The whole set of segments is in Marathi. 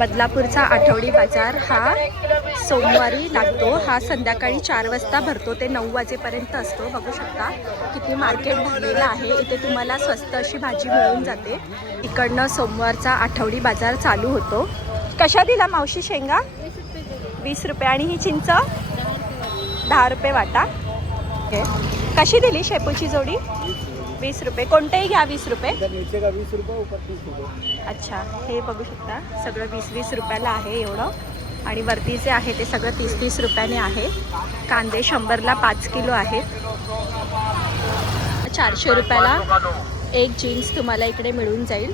बदलापूरचा आठवडी बाजार हा सोमवारी लागतो. हा संध्याकाळी 4 वाजता भरतो ते 9 वाजेपर्यंत असतो. बघू शकता किती मार्केट भरलेलं आहे. इथे तुम्हाला स्वस्त अशी भाजी मिळून जाते. इकडनं सोमवारचा आठवडी बाजार चालू होतो. कशा दिला मावशी शेंगा? 20 रुपये. आणि ही चिंच 10 रुपये वाटा. कशी दिली शेपूची जोडी? 20 रुपये. कोणतेही घ्या 20 रुपये. अच्छा, हे बघू शकता सगळं 20-20 रुपयाला आहे एवढं. आणि वरती जे आहे ते सगळं 30-30 रुपयाने आहे. कांदे 100ला 5 किलो आहेत. 400 रुपयाला एक जीन्स तुम्हाला इकडे मिळून जाईल.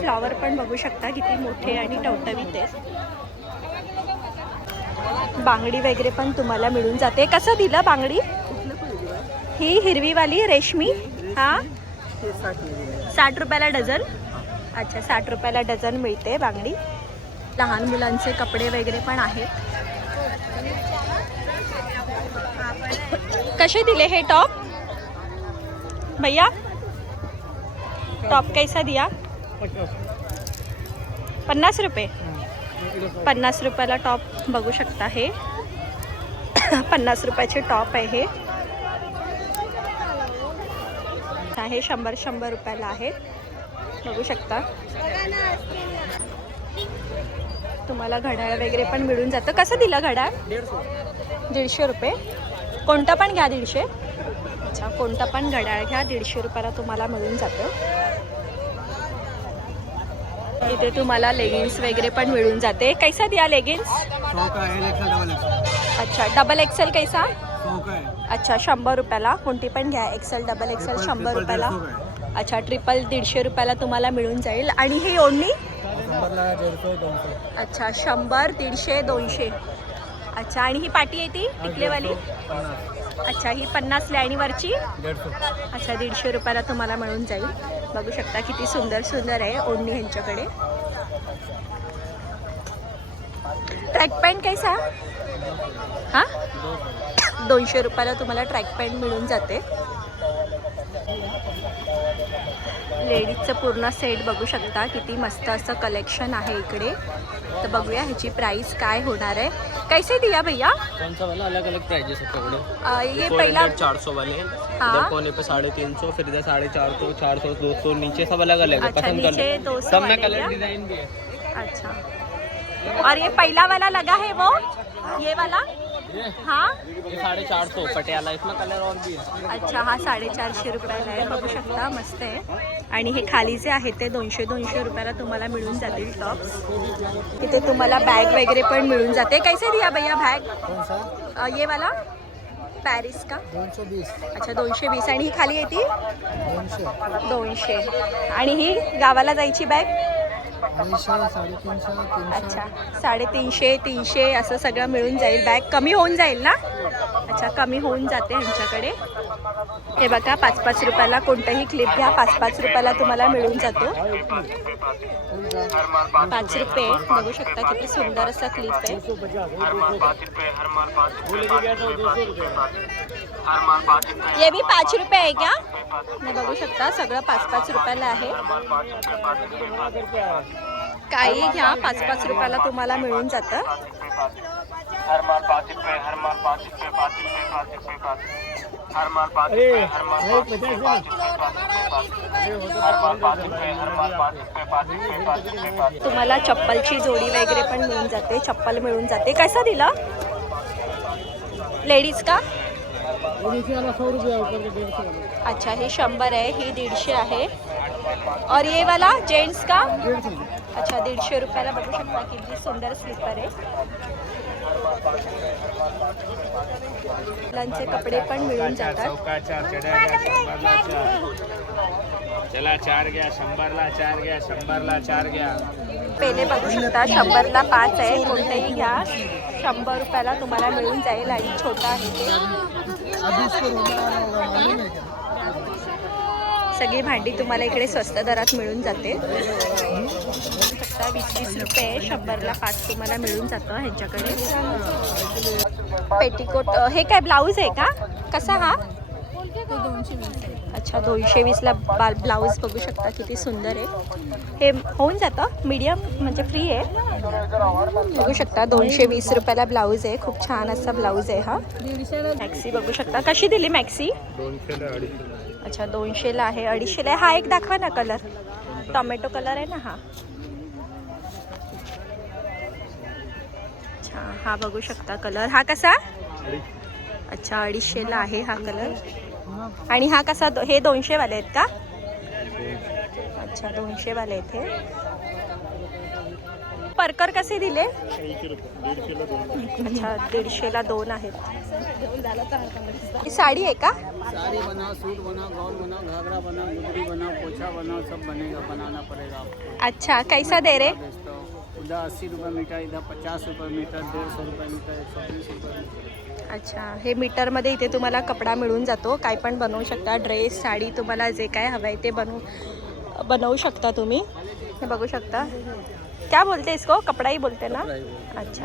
फ्लॉवर पण बघू शकता किती मोठे आणि टवटवीत आहेत. बांगडी वगैरे पण तुम्हाला मिळून जाते. कसं दिलं बांगडी? ही हिरवीवाली रेशमी हा 60 रुपयाला डझन. अच्छा, 60 रुपयाला डझन मिळते बांगडी. लहान मुलांचे कपडे वगैरे पण आहेत. कसे दिले हे टॉप भैया? टॉप कैसा दिया? 50 रुपये. 50 रुपयाला टॉप बघू शकता. हे 50 रुपयाचे टॉप आहे. हे 100 रुपयाला आहेत. बघू शकता. तुम्हाला घड्याळ वगैरे पण मिळून जातं. कसं दिलं घड्याळ? 150 रुपये. कोणतं पण घ्या 150. अच्छा, कोणतं पण घड्याळ घ्या 150 रुपयाला तुम्हाला मिळून जातं. इथे तुम्हाला लेगिन्स वगैरे पण मिळून जाते. कैसा दिया लेगिन्स? अच्छा, डबल एक्सेल कैसा? अच्छा, 100 रुपयाला. कोणती पण घ्या. एक्सेल डबल एक्सेल 100 रुपयाला. अच्छा, ट्रिपल 150 रुपयाला तुम्हाला मिळून जाईल. आणि ही ओढणी? अच्छा, 100, 150, 200. अच्छा, आणि ही पाटी आहे ती टिकलेवाली? अच्छा, ही 50ला. आणि वरची? अच्छा, 150 रुपयाला तुम्हाला मिळून जाईल. बघू शकता किती सुंदर सुंदर आहे ओढणी ह्यांच्याकडे. ट्रॅक पॅन्ट कैसा? हां, 200 रुपयाला तुम्हाला ट्रॅक पॅन्ट मिळून जाते. लेडीजचं पूर्ण सेट बघू शकता किती मस्त असं कलेक्शन आहे इकडे. तर बघूया ह्याची प्राइस काय होणार आहे. कैसे दिया भैया? कौन सा वाला? अलग अलग प्राइजेस है पकड़ो. ये पहला 400 वाले हैं. हाँ? इधर कोने पे 350, फिर इधर 450, 400, 200 नीचे सब अलग अलग है. अच्छा, पसंद कर नीचे लो. 200 सब में वाले कलर क्या? डिजाइन भी है. अच्छा, और ये पहला वाला लगा है वो ये वाला? हाँ, ये 450 पटियाला. इसमें कलर और भी है. अच्छा, हा 450 रुपयाला आहे. बघू शकता मस्त आहे. आणि हे खाली जे आहे ते 200 रुपयाला तुम्हाला मिळून जातील टॉप्स. इथे तुम्हाला बॅग वगैरे पण मिळून जाते. कैसे दिया भैया बॅग? ये वाला पॅरिस का? 220. अच्छा, 220. आणि ही खाली येते 200. आणि ही गावाला जायची बॅग? 350. अच्छा, 350, 300 असं सगळं मिळून जाईल. बॅग कमी होऊन जाईल ना? अच्छा, कमी होऊन जाते ह्यांच्याकडे. हे बघा 5-5 रुपयाला कोणताही क्लिप घ्या 5-5 रुपयाला तुम्हाला मिळून जातो. 5 रुपये. बघू शकता किती सुंदर असा क्लिप आहे. ये भी 5 रुपये आहे क्या? हे बघू शकता सगळं 5-5 रुपयाला आहे. काही घ्या 5-5 रुपयाला तुम्हाला मिळून जातं. हर माल 5 रुपये, हर माल 5 रुपये, 5 रुपये, 5 रुपये, 5 हर माल 5 रुपये, हर माल 5 रुपये, 5 रुपये, 5 रुपये, हर माल 5 रुपये, हर माल 5 रुपये, 5 रुपये, 5 रुपये, 5. तुम्हाला चप्पलची जोडी वगैरे पण मिळून जाते. चप्पल मिळून जाते. कसं दिलं? लेडीज का? 100 रुपये ऊपर के 150. अच्छा, हे 100 आहे. ही 150 आहे. और ये वाला जेंट्स का? 150. अच्छा, 150 रुपयाला. बघू शकता किती सुंदर स्लीपर आहे. मुलांचे कपडे पण मिळून जातात. चला 4 गया 100ला 4 गया 100ला 4 गया. पेले बघू शकता 100ला 5 आहे. कोणतेही घ्या 100 रुपयाला तुम्हाला मिळून जाईल. आणि छोटा आहे ते. अभी इसको रोना होगा, मालूम है क्या? सगळी भांडी तुम्हाला इकडे स्वस्त दरात मिळून जाते. 20-20 रुपये 100ला 5 तुम्हाला मिळून जातं ह्यांच्याकडे. पेटीकोट हे काय ब्लाऊज आहे का? कसा हा? अच्छा 220ला ब्लाऊज बघू शकता किती सुंदर आहे. हे होऊन जातं मीडियम म्हणजे फ्री आहे. बघू शकता 220 रुपयाला ब्लाऊज आहे. खूप छान असा ब्लाऊज आहे हा. मॅक्सी बघू शकता. कशी दिली मॅक्सी? 200 अच्छा 200ला आहे, 250ला आहे. हा एक दाखवा ना कलर, टोमॅटो कलर आहे ना हा. अच्छा हा बघू शकता कलर. हा कसा? अच्छा 250ला आहे हा कलर. आणि हा कसा? हे 200 वाले आहेत का? अच्छा 200 वाले आहेत हे. परकर कसे दिले? अच्छा 150ला 2 आहेत. ही साडी आहे का? साड़ी बनाओ, सूट बनाओ, गाउन बनाओ, घाघरा बनाओ, लुगड़ी बनाओ, पोछा बनाओ, सब बनेगा, बनाना पड़ेगा आपको। अच्छा कैसा दे रहे? बेचता हूँ उधर 80 रुपये मीटर, इधर 50 रुपये मीटर, 150 रुपये मीटर, 120 रुपये मीटर। अच्छा हे मीटरमध्ये इथे तुम्हाला कपडा मिळून जातो. काय पण बनवू शकता. ड्रेस, साडी, तुम्हाला जे काय हवं आहे ते बनवू शकता तुम्ही. हे बघू शकता. क्या बोलते इसको? कपडा ही बोलते ना? अच्छा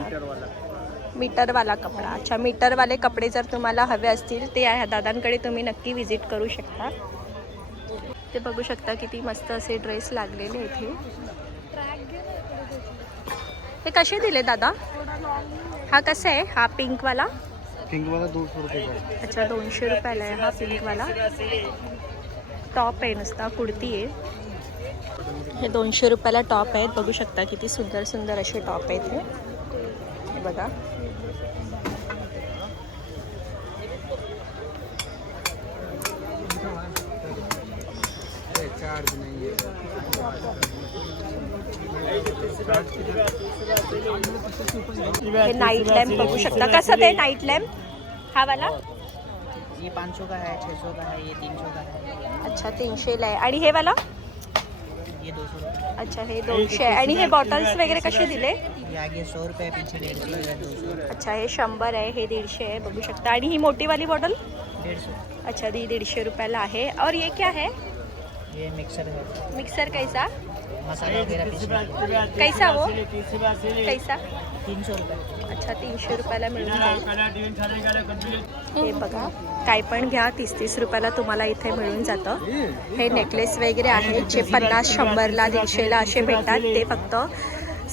मीटरवाला कपडा. अच्छा मीटरवाले कपडे जर तुम्हाला हवे असतील ते ह्या दादांकडे तुम्ही नक्की विजिट करू शकता. ते बघू शकता किती मस्त असे ड्रेस लागलेले इथे. हे कसे दिले दादा? हा कसा आहे? हा पिंकवाला? पिंकवाला 200 रुपये का? अच्छा 200 रुपयाला आहे हा पिंकवाला. टॉप आहे नुसता, कुर्ती आहे. हे 200 रुपयाला टॉप आहेत. बघू शकता किती सुंदर सुंदर असे टॉप आहेत हे बघा. चार्ज नहीं है। हे नाईट लॅम्प बघू शकता. कसं ते नाईट लॅम्प? हा वाला ये 500 का है, 600 का है, ये 300 का है। अच्छा 300ला आहे. आणि हे वाला? ये 200 रुपये। अच्छा हे 200 आहे. आणि हे बॉटल्स वगैरे कसे दिले? ये आगे 100 रुपये, पीछे 150 है, 200। अच्छा हे 100 आहे, हे 150 आहे. बघू शकता. आणि ही मोठी वाली बॉटल? 150। अच्छा दी 150 रुपयाला आहे. और ये क्या है? ये मिक्सर है, मिक्सर कैसा? मसाला वगैरह पीसने के लिए। कैसा वो? कैसा? 300 रुपये। अच्छा 300 रुपयाला मिळून जाईल. हे बघा काय पण घ्या 30-30 रुपयाला तुम्हाला इथे मिळून जातं. हे नेकलेस वगैरे आहेत जे 50, 100ला, 150ला असे भेटतात. ते फक्त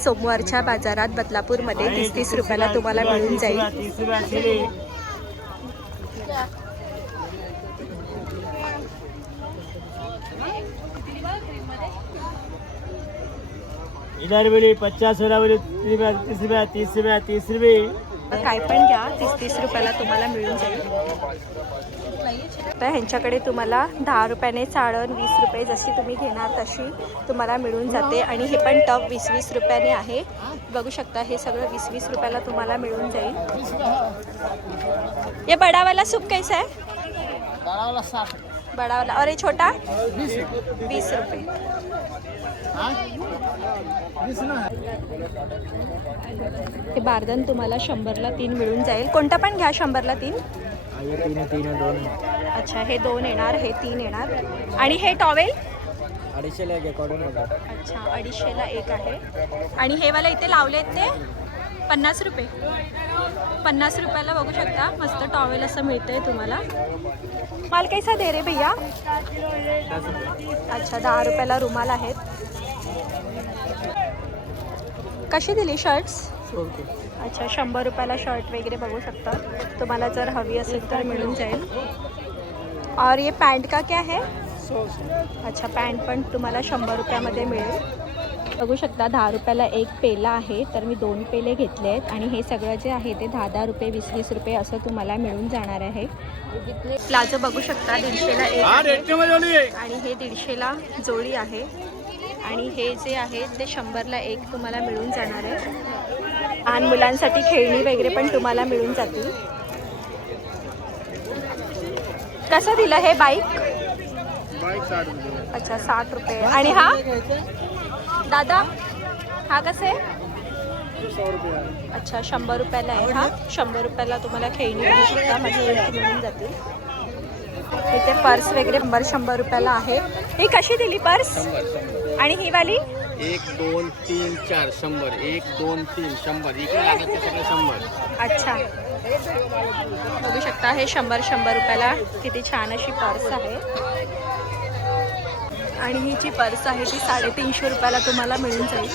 सोमवारच्या बाजारात बदलापूरमध्ये 30-30 रुपयाला तुम्हाला मिळून जाईल. इधर बोली 50 वाली 30 रुपया 30 रुपया 30 रुपये. काय पण घ्या 30-30 रुपयाला तुम्हाला मिळून जाईल. तर ह्यांच्याकडे तुम्हाला 10 रुपयाने चाळण, 20 रुपये जशी तुम्ही घेणार तशी तुम्हाला मिळून जाते. आणि हे पण टप 20-20 रुपयाने आहे. बघू शकता हे सगळं 20-20 रुपयाला तुम्हाला मिळून जाईल. ये बड़ा वाला सूप कैसा है? बड़ा वाला 60, बड़ा वाला. और ये छोटा? 20 रुपये. हे बारदान तुम्हाला 100ला 3 मिळून जाईल. कोणता पण घ्या 100ला 3. ये 3 2। अच्छा हे 2 येणार, हे 3 येणार. आणि हे टॉवेल? 250 लगे कॉटन का। अच्छा 250ला एक आहे. आणि हे वाला इथे लावलेत ते 50 रुपये. 50 रुपयाला बघू शकता मस्त टॉवेल असं मिळतंय तुम्हाला. माल कैसा दे रे भैया? अच्छा 10 रुपयाला रुमाल आहेत. कशी दिली शर्ट्स? अच्छा 100 रुपयाला शर्ट वगैरे बघू शकता. तुम्हाला जर हवी असेल तर मिळून जाईल. और ये पॅन्ट का क्या है? अच्छा पॅन्ट पण तुम्हाला 100 रुपयामध्ये मिळेल. बघू शकता 10 रुपयाला एक पेला आहे. तर मी 2 पेले घेतले आहेत. आणि हे सगळं जे आहे ते 10-10 रुपये 20-20 रुपये असं तुम्हाला मिळून जाणार आहे. प्लाझो बघू शकता 150ला एक आहे. आणि हे 150ला जोडी आहे. आणि हे जे आहे ते 100ला एक तुम्हाला मिळून जाणार आहे. लहान मुलांसाठी खेळणी वगैरे पण तुम्हाला मिळून जातील. कसं दिलं हे बाईक? 60 रुपये। अच्छा 60 रुपये. आणि हा दादा हा कसं आहे? 100 रुपये। अच्छा 100 रुपयाला आहे हा. 100 रुपयाला तुम्हाला खेळणी बघू शकता माझी मिळून जातील. इथे पर्स वगैरे 100 रुपयाला आहे. ही कशी दिली पर्स? आणि ही वाली? 1 2 3 4 100, 1 2 3 100, इकडे लागत ते सगळं 100. अच्छा बघू शकता हे 100 रुपयाला किती छान अशी पर्स आहे. आणि ही जी पर्स आहे ती 350 रुपयाला तुम्हाला मिळून जाईल.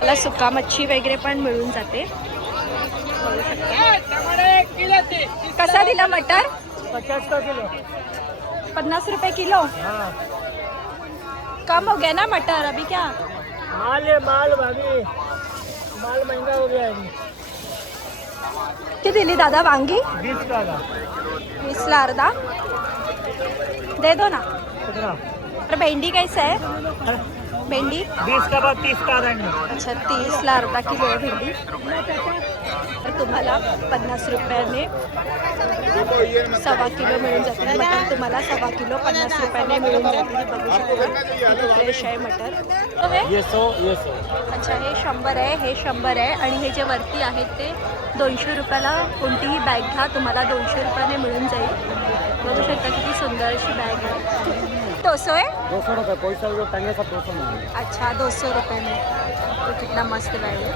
मला सुका मच्छी वगैरे पण मिळून जाते. बघू शकता. कसा दिला मटर? 50 का किलो. 50 रुपये किलो. हाँ कम हो गया ना मटर अभी क्या? माल है माल भाभी, माल महंगा हो गया है. किती दिली दादा वांगी? 20 का था. 20ला अर्धा दे दो ना. कितना? और भेंडी कैसे है? भेंडी 20 का बाद 30 का देंगे. अच्छा 30ला अर्धा किलो आहे भेंडी. तर तुम्हाला 50 रुपयाने 1.25 किलो मिळून जातील. मटर तुम्हाला 1.25 किलो 50 रुपयाने मिळून जातील. बघू शकता किती फ्रेश आहे मटर. ये 100 ये 100. अच्छा हे 100 आहे, हे 100 आहे. आणि हे जे वरती आहेत ते 200 रुपयाला. कोणतीही बॅग घ्या तुम्हाला 200 रुपयाने मिळून जाईल. बघू शकता किती सुंदर अशी बॅग आहे. 200 है? 200 रुपये. कोई सा जो टंगे सब 200 में. अच्छा 200 रुपये में. तो कितना मस्त बैग है.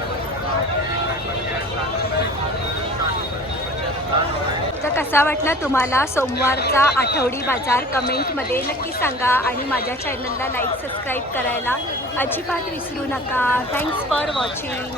तर कसा वाटला तुम्हाला सोमवारचा आठवडी बाजार कमेंटमध्ये नक्की सांगा. आणि माझ्या चॅनलला लाईक सबस्क्राईब करायला अजिबात विसरू नका. Thanks for watching.